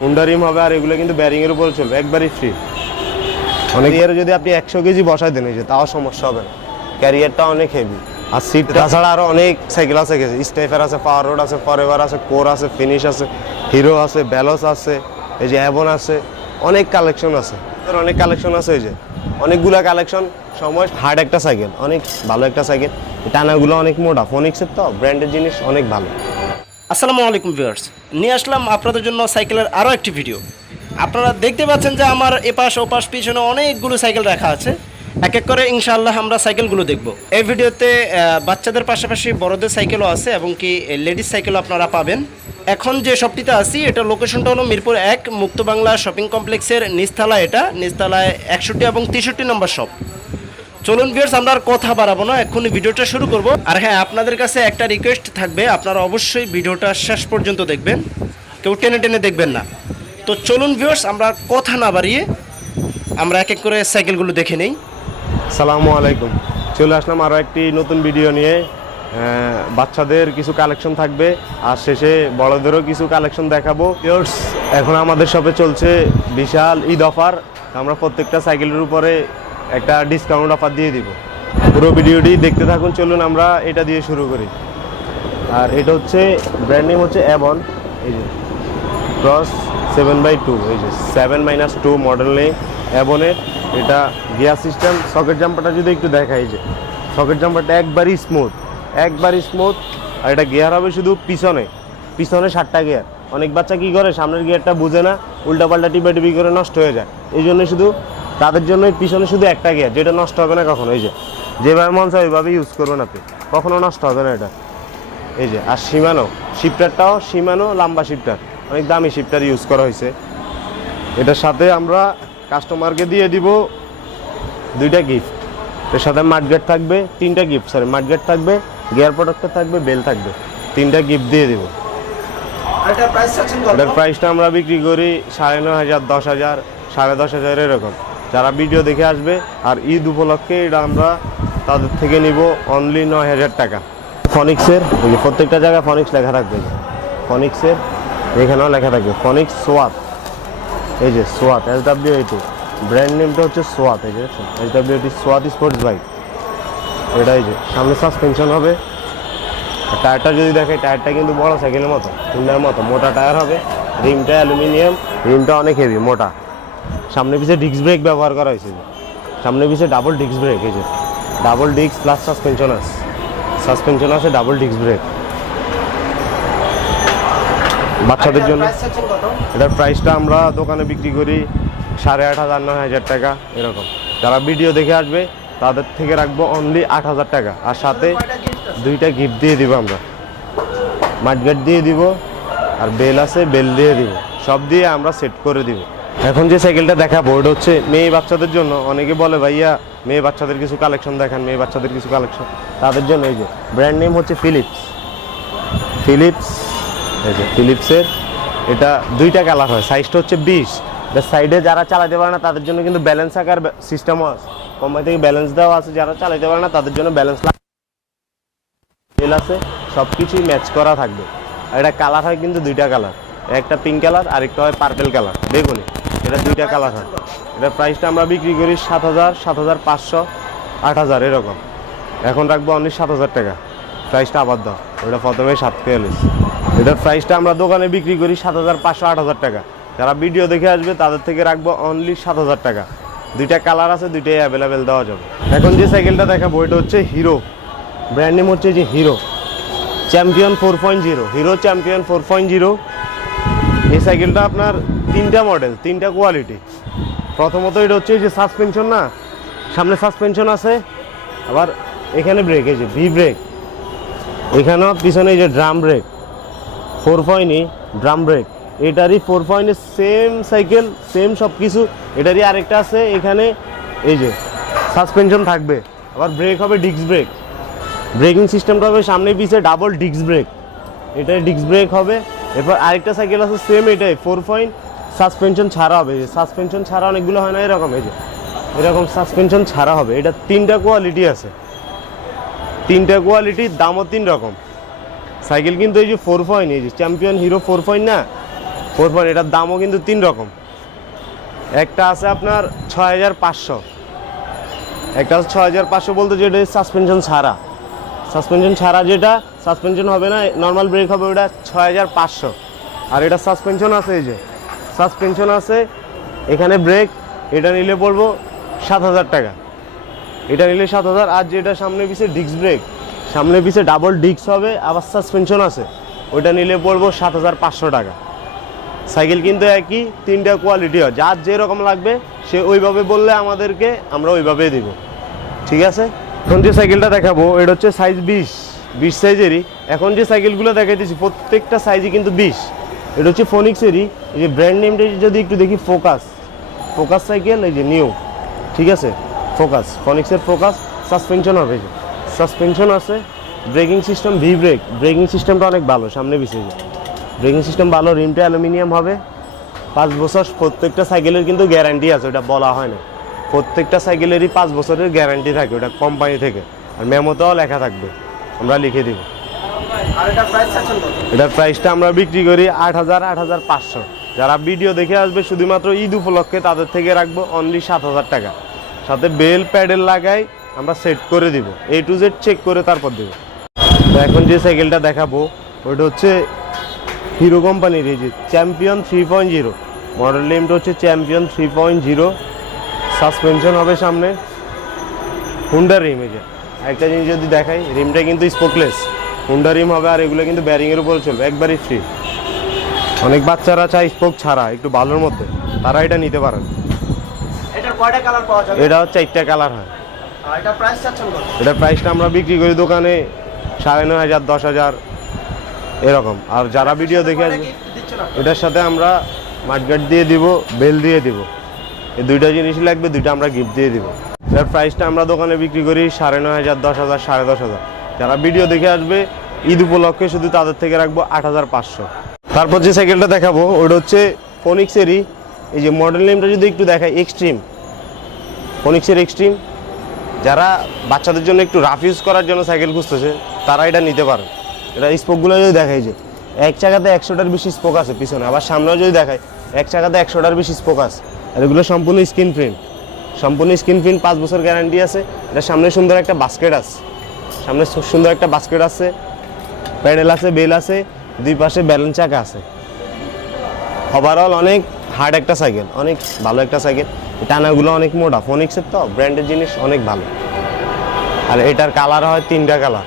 Honda রিম হবে, আর এগুলো কিন্তু ব্যারিং এর উপরে চলবে, একবারই ফ্রি। অনেক এর যদি আপনি 100 কেজি বসায় দেন এই যে, তাও সমস্যা হবে না। ক্যারিয়ারটা অনেক হেভি। আর সিট তাছাড়া আরো অনেক সাইকেল আছে, স্টেফার আছে, পাওয়ার রোড আছে, ফরএভার আছে, কোর আছে, ফিনিশ আছে, হিরো আছে, ব্যালোস আছে, এই যে অ্যাবন আছে, অনেক কালেকশন আছে, অনেক কালেকশন আছে। এই যে অনেকগুলা কালেকশন, সময় হার্ড একটা সাইকেল, অনেক ভালো একটা সাইকেল। টানাগুলো অনেক মোটা, ফোনিক্সের তো ব্র্যান্ডের জিনিস, অনেক ভালো। আসসালামু আলাইকুম ভিউয়ার্স, নিয়ে আসলাম আপনাদের জন্য সাইকেলের আরও একটি ভিডিও। আপনারা দেখতে পাচ্ছেন যে আমার এপাশ ওপাশ পিছনে অনেকগুলো সাইকেল রাখা আছে। এক এক করে ইনশাআল্লাহ আমরা সাইকেলগুলো দেখব। এই ভিডিওতে বাচ্চাদের পাশাপাশি বড়দের সাইকেলও আছে এবং কি লেডিস সাইকেলও আপনারা পাবেন। এখন যে শপটিতে আছি এটা লোকেশনটা হলো মিরপুর 1 মুক্ত বাংলা শপিং কমপ্লেক্সের নিচতলা, এটা নিচতলায় 61 এবং 63 নম্বর শপ। চলুন ভিউয়ার্স, আমরা আর কথা বাড়াবো না, এক্ষুনি ভিডিওটা শুরু করব। আর হ্যাঁ, আপনাদের কাছে একটা রিকোয়েস্ট থাকবে, আপনারা অবশ্যই ভিডিওটা শেষ পর্যন্ত দেখবেন, কেউ টেনে টেনে দেখবেন না। তো চলুন ভিউয়ার্স, আমরা কথা না বাড়িয়ে আমরা এক এক করে সাইকেলগুলো দেখে নেই। আসসালামু আলাইকুম, চলে আসলাম আরও একটি নতুন ভিডিও নিয়ে। বাচ্চাদের কিছু কালেকশন থাকবে, আর শেষে বড়দেরও কিছু কালেকশন দেখাবো। ভিউয়ার্স, এখন আমাদের শপে চলছে বিশাল ঈদ অফার। আমরা প্রত্যেকটা সাইকেলের উপরে একটা ডিসকাউন্ট অফার দিয়ে দিব। পুরো ভিডিওটি দেখতে থাকুন। চলুন আমরা এটা দিয়ে শুরু করি। আর এটা হচ্ছে ব্র্যান্ড নেম হচ্ছে অ্যাবন, এই যে ক্রস 7/2, এই যে 7-2 মডেল নেই অ্যাবনের। এটা গিয়ার সিস্টেম, সকেট জাম্পারটা যদি একটু দেখাই, এই যে সকেট জাম্পারটা একবারই স্মুথ, একবারই স্মুথ। আর এটা গিয়ার হবে শুধু পিছনে 7টা গিয়ার। অনেক বাচ্চা কী করে, সামনের গিয়ারটা বুঝে না, উল্টাপাল্টা টিপি করে নষ্ট হয়ে যায়। এই জন্য শুধু তাদের জন্যই পিছনে শুধু একটা গিয়ার, যেটা নষ্ট হবে না কখনো। এই যে যেভাবে মন চায় ওইভাবে ইউজ করবেন আপনি, কখনো নষ্ট হবে না এটা। এই যে আর শিমানো শিফটারটাও, শিমানো লম্বা শিফটার, অনেক দামি শিফটার ইউজ করা হয়েছে। এটার সাথে আমরা কাস্টমারকে দিয়ে দিব 2টা গিফট। এর সাথে মাডগার্ড থাকবে, 3টা গিফট, মাডগার্ড থাকবে, গিয়ার প্রোটেক্টর থাকবে, বেল থাকবে, 3টা গিফট দিয়ে দিব। এটার প্রাইসটা আমরা বিক্রি করি 9,500, 10,000, 10,500 এরকম। যারা ভিডিও দেখে আসবে আর ঈদ উপলক্ষে এটা আমরা তাদের থেকে নিব অনলি 9,000 টাকা। ফনিক্সের এই যে প্রত্যেকটা জায়গায় ফনিক্স লেখা থাকবে, ফনিক্সের এখানেও লেখা থাকবে ফনিক্স সোয়াত, এই যে সোয়াত SW82, ব্র্যান্ড নেমটা হচ্ছে সোয়াত। এই যে SW80 সোয়াত স্পোর্টস বাইক। এটা এই যে সামনে সাসপেনশন হবে। টায়ারটা যদি দেখে, টায়ারটা কিন্তু বড় সাইকেলের মতো, হুন্ডার মতো মোটা টায়ার হবে। রিমটা অ্যালুমিনিয়াম, রিমটা অনেক হেভি, মোটা। সামনে পিছে ডিস্ক ব্রেক ব্যবহার করা হয়েছে, সামনে পিছে ডাবল ডিস্ক ব্রেক, এই যে ডাবল ডিস্ক প্লাস সাসপেনশন আছে, ডাবল ডিস্ক ব্রেক। বাচ্চাদের জন্য এটার প্রাইসটা আমরা দোকানে বিক্রি করি 8,500, 9,000 টাকা এরকম। যারা ভিডিও দেখে আসবে তাদের থেকে রাখবো অনলি 8,000 টাকা। আর সাথে 2টা গিফট দিয়ে দিব আমরা, মাডগার্ড দিয়ে দিব, আর বেল আছে, বেল দিয়ে দিব, সব দিয়ে আমরা সেট করে দিব। এখন যে সাইকেলটা দেখাবো ওটা হচ্ছে মেয়ে বাচ্চাদের জন্য। অনেকে বলে ভাইয়া মেয়ে বাচ্চাদের কিছু কালেকশন দেখান, মেয়ে বাচ্চাদের কিছু কালেকশন, তাদের জন্য এই যে ব্র্যান্ড নেম হচ্ছে ফিলিপস। এই যে ফিলিপসের এটা 2টা কালার হয়, সাইজটা হচ্ছে 20। সাইডে যারা চালাতে পারে না তাদের জন্য কিন্তু ব্যালেন্স আকার সিস্টেমও আছে, কোম্পানি থেকে ব্যালেন্স দেওয়া আছে। যারা চালাতে পারে না তাদের জন্য ব্যালেন্স আছে, সব কিছুই ম্যাচ করা থাকবে। আর এটা কালার হয় কিন্তু 2টা কালার, একটা পিঙ্ক কালার আর একটা হয় পার্পেল কালার। দেখুন এটা 2টা কালার হয়। এটার প্রাইসটা আমরা বিক্রি করি 7,000, 7,500, 8,000 এরকম। এখন রাখবো অনলি 7,000 টাকা। প্রাইসটা আবার দাও, ওটা প্রথমে 7,000। এটার প্রাইসটা আমরা দোকানে বিক্রি করি 7,500, 8,000 টাকা। যারা ভিডিও দেখে আসবে তাদের থেকে রাখবো অনলি 7,000 টাকা। 2টা কালার আছে, 2টাই অ্যাভেলেবেল দেওয়া যাবে। এখন যে সাইকেলটা দেখাবো এটা হচ্ছে হিরো, ব্র্যান্ড নেম হচ্ছে যে হিরো চ্যাম্পিয়ন 4.0, হিরো চ্যাম্পিয়ন 4.0। এই সাইকেলটা আপনার 3টা মডেল, 3টা কোয়ালিটি। প্রথমত এটা হচ্ছে যে সাসপেনশন, না সামনে সাসপেনশন আছে, আবার এখানে ব্রেক, এই যে ভি ব্রেক, এখানেও পিছনে এই যে ড্রাম ব্রেক 4.0 ড্রাম ব্রেক। এটারই 4.0 সেম সাইকেল, সেম সব কিছু। এটারই আরেকটা আছে এখানে, এই যে সাসপেনশন থাকবে, আবার ব্রেক হবে ডিস্ক ব্রেক। ব্রেকিং সিস্টেমটা হবে সামনে পিছে ডাবল ডিস্ক ব্রেক, এটাই ডিস্ক ব্রেক হবে। এরপর আরেকটা সাইকেল আছে সেম, এটাই 4.0 সাসপেনশন ছাড়া হবে। যে সাসপেনশন ছাড়া অনেকগুলো হয় না এরকম, এই যে এরকম সাসপেনশন ছাড়া হবে। এটা 3টা কোয়ালিটি আছে, 3টা কোয়ালিটির দামও 3 রকম সাইকেল। কিন্তু এই যে 4.0, এই যে চ্যাম্পিয়ন হিরো 4.0 না, 4 এটার দামও কিন্তু 3 রকম। একটা আছে আপনার 6500, একটা হচ্ছে 6500 বলতে যেটা সাসপেনশন ছাড়া, যেটা সাসপেনশন হবে না, নর্মাল ব্রেক হবে, ওটা 6500। আর এটা সাসপেনশন আছে, এই যে সাসপেনশন আছে এখানে ব্রেক, এটা নিলে পড়বো 7000 টাকা, এটা নিলে 7000। আর যেটা সামনে পিছে ডিস্ক ব্রেক, সামনে পিছে ডাবল ডিস্ক হবে, আবার সাসপেনশন আছে, ওইটা নিলে পড়বো 7500 টাকা। সাইকেল কিন্তু একই, 3টা কোয়ালিটি হয়, যার যেরকম লাগবে সে ওইভাবে বললে আমাদেরকে, আমরা ওইভাবেই দিব, ঠিক আছে। এখন যে সাইকেলটা দেখাবো এটা হচ্ছে সাইজ 20 সাইজেরই। এখন যে সাইকেলগুলো দেখাইতেছি প্রত্যেকটা সাইজই কিন্তু 20। এটা হচ্ছে ফোনিক্সেরই, এই যে ব্র্যান্ড নেমটা যদি একটু দেখি, ফোকাস সাইকেল, এই যে নিউ, ঠিক আছে, ফোনিক্সের ফোকাস। সাসপেনশন হবে, যে সাসপেনশন আছে, ব্রেকিং সিস্টেম ভি ব্রেক, ব্রেকিং সিস্টেমটা অনেক ভালো, সামনে পিছিয়ে ব্রেকিং সিস্টেম ভালো, রিমটা অ্যালুমিনিয়াম হবে, 5 বছর প্রত্যেকটা সাইকেলের কিন্তু গ্যারান্টি আছে, ওটা বলা হয় না, প্রত্যেকটা সাইকেলেরই 5 বছরের গ্যারান্টি থাকে, ওটা কোম্পানি থেকে, আর মেমোতেও লেখা থাকবে, আমরা লিখে দিব। এটার প্রাইসটা আমরা বিক্রি করি 8000, 8500। যারা ভিডিও দেখে আসবে শুধুমাত্র ঈদ উপলক্ষে তাদের থেকে রাখবো অনলি 7000 টাকা, সাথে বেল প্যাডেল লাগাই আমরা সেট করে দিব, A to Z চেক করে তারপর দেব। তো এখন যে সাইকেলটা দেখাবো ওইটা হচ্ছে হিরো কোম্পানির, এই যে চ্যাম্পিয়ন 3.0, মডেল নেমটা হচ্ছে চ্যাম্পিয়ন 3.0। সাসপেনশন হবে সামনে, হুন্ডা রিম। এই যে একটা জিনিস যদি দেখাই, রিমটা কিন্তু স্পোকলেস হুন্ডা রিম হবে, আর এগুলো কিন্তু ব্যারিংয়ের উপরে চলবে, একবারই ফ্রি। অনেক বাচ্চারা চায় স্পোক ছাড়া একটু ভালোর মধ্যে, তারা এটা নিতে পারেন। এটার কয়টা কালার পাওয়া যাবে? এটা 4টা কালার হয়। আর এটা প্রাইস চাচ্ছেন কত? এটার প্রাইসটা আমরা বিক্রি করি দোকানে 9500, 10000 এরকম। আর যারা ভিডিও দেখে আসবে এটার সাথে আমরা মাঠগার্ড দিয়ে দিব, বেল দিয়ে দিব, এই 2টা জিনিসই লাগবে, 2টা আমরা গিফট দিয়ে দিব। এটার প্রাইসটা আমরা দোকানে বিক্রি করি 9500, 10000, 10500। যারা ভিডিও দেখে আসবে ঈদ উপলক্ষে শুধু তাদের থেকে রাখবো 8500। তারপর যে সাইকেলটা দেখাবো ওটা হচ্ছে ফোনিক্সেরই, এই যে মডেল নেমটা যদি একটু দেখাই, এক্সট্রিম, ফোনিক্সের এক্সট্রিম। যারা বাচ্চাদের জন্য একটু রাফ ইউজ করার জন্য সাইকেল খুঁজতেছে তারা এটা নিতে পারে। এটা স্পোকগুলো যদি দেখাই, যে এক চাকাতে 100টার বেশি স্পোক আছে পিছনে, আবার সামনেও যদি দেখায় এক চাকাতে 100টার বেশি স্পোক আছে। আর এগুলো সম্পূর্ণ স্ক্রিন প্রিন্ট, 5 বছর গ্যারান্টি আছে। এটা সামনে সুন্দর একটা বাস্কেট আছে, প্যাডেল আছে, বেল আছে, 2 পাশে ব্যালেন্স চাকা আছে। ওভারঅল অনেক হার্ড একটা সাইকেল, অনেক ভালো একটা সাইকেল। টানাগুলো অনেক মোটা, ফোনিক্সের তো ব্র্যান্ডের জিনিস অনেক ভালো। আর এটার কালার হয় 3টা কালার।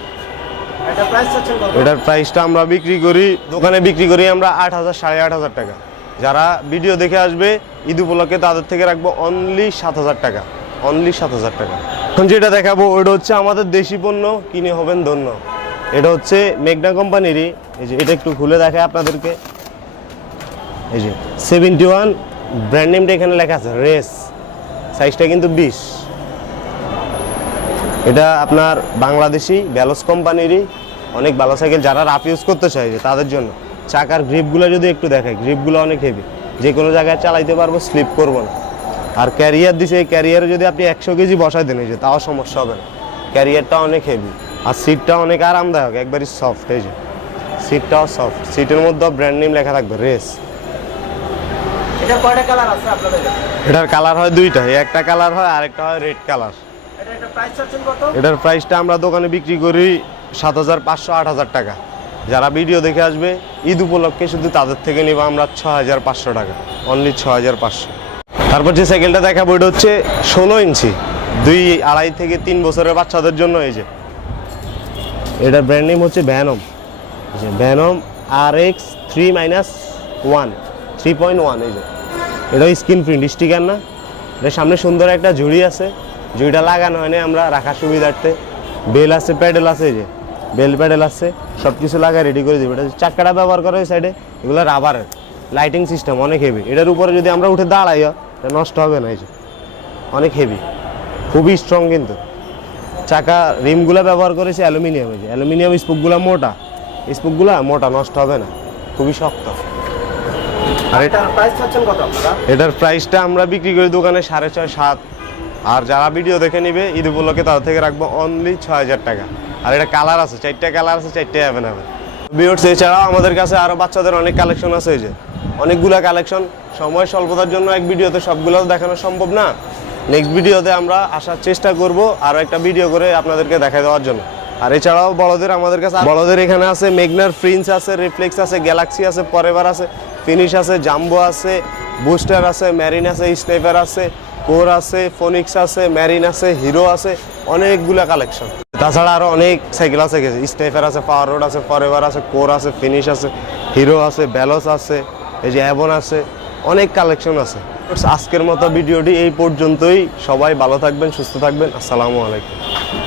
এটার প্রাইসটা আমরা দোকানে বিক্রি করি আমরা 8000, 8500 টাকা। যারা ভিডিও দেখে আসবে ঈদ উপলক্ষে তাদের থেকে রাখবো অনলি 7000 টাকা, অনলি 7000 টাকা। এখন যেটা দেখাবো ওটা হচ্ছে আমাদের দেশি পণ্য, কিনে হবেন ধন্য। এটা হচ্ছে মেঘনা কোম্পানিরই, এই যে এটা একটু খুলে দেখায় আপনাদেরকে, এই যে 71 ব্র্যান্ড নেমটা এখানে লেখা আছে, রেস। সাইজটা কিন্তু 20। এটা আপনার বাংলাদেশি ভ্যালোস কোম্পানিরই অনেক ভালো সাইকেল। যারা রাফ ইউজ করতে চায় যে তাদের জন্য। চাকার গ্রিপগুলো যদি একটু দেখাই, গ্রিপগুলো অনেক হেভি, যে কোনো জায়গায় চালাইতে পারবো, স্লিপ করবো না। আর ক্যারিয়ার দিছে, এই ক্যারিয়ারে যদি আপনি 100 কেজি বসাই দেন এই যে, তাও সমস্যা হবে না। ক্যারিয়ারটা অনেক হেভি, আর সিটটা অনেক আরামদায়ক, একবারই সফট। এই যে সিটটাও সফট, সিটের মধ্যে ব্র্যান্ড নেম লেখা থাকবে, রেস। এটা কয়টা কালার আছে আপনাদের কাছে? এটার কালার হয় 2টা, একটা কালার হয় আর একটা হয় রেড কালার। এটা প্রাইস চাচ্ছেন কত? এটার প্রাইসটা আমরা দোকানে বিক্রি করি 7500, 8000 টাকা। যারা ভিডিও দেখে আসবে ঈদ উপলক্ষে শুধু তাদের থেকে নিব আমরা 6500 টাকা, অনলি 6500। তারপর যে সাইকেলটা দেখাবো এটা হচ্ছে 16 ইঞ্চি, 2, 2.5 থেকে 3 বছরের বাচ্চাদের জন্য। এই যে এটার ব্র্যান্ড নেম হচ্ছে ভ্যানম, ভ্যানম RX 3-1 3.1। এই যে এটা স্ক্রিন প্রিন্ট, স্টিকার না। এটা সামনে সুন্দর একটা ঝুড়ি আছে, ঝুড়িটা লাগানো হয়নি আমরা রাখার সুবিধার্থে। বেল আছে, প্যাডেল আছে, এই যে বেল প্যাডেল আছে, সব কিছু লাগায় রেডি করে দেবে। এটা চাকাটা ব্যবহার করে ওই সাইডে, এগুলো রাবারের, লাইটিং সিস্টেম অনেক হেভি। এটার উপরে যদি আমরা উঠে দাঁড়াই এটা নষ্ট হবে না। এই যে অনেক হেভি, খুবই স্ট্রং। কিন্তু চাকা রিমগুলো ব্যবহার করেছে অ্যালুমিনিয়াম, এই যে অ্যালুমিনিয়াম। স্পুকগুলো মোটা, নষ্ট হবে না, খুবই শক্ত। আর এটার প্রাইসটা আমরা বিক্রি করি দোকানে 6.5, 7। আর যারা ভিডিও দেখে নিবে ঈদ উপলক্ষে তাদের থেকে রাখবো অনলি 6000 টাকা। আর এটা কালার আছে, 4টা কালার আছে, 4টাই অ্যাভেলেবেল। ভিউয়ার্স, এছাড়াও আমাদের কাছে আরও বাচ্চাদের অনেক কালেকশন আছে। এই যে অনেকগুলা কালেকশন। সময় স্বল্পতার জন্য এক ভিডিওতে সবগুলো দেখানো সম্ভব না। নেক্সট ভিডিওতে আমরা আসার চেষ্টা করব আরও একটা ভিডিও করে আপনাদেরকে দেখা দেওয়ার জন্য। আর এছাড়াও বড়দের আমাদের কাছে বড়দের এখানে আছে মেগনার প্রিন্স আছে, রিফ্লেক্স আছে, গ্যালাক্সি আছে, ফরএভার আছে, ফিনিশ আছে, জাম্বো আছে, বুস্টার আছে, ম্যারিন আছে, স্নাইপার আছে, কোর আছে, ফোনিক্স আছে, ম্যারিন আছে, হিরো আছে, অনেকগুলা কালেকশন। তাছাড়া আরও অনেক সাইকেল আছে, স্নাইপার আছে, পাওয়ার রোড আছে, ফরএভার আছে, কোর আছে, ফিনিশ আছে, হিরো আছে, ব্যালস আছে, এই যে অ্যাবন আছে, অনেক কালেকশন আছে। আজকের মতো ভিডিওটি এই পর্যন্তই। সবাই ভালো থাকবেন, সুস্থ থাকবেন। আসসালামু আলাইকুম।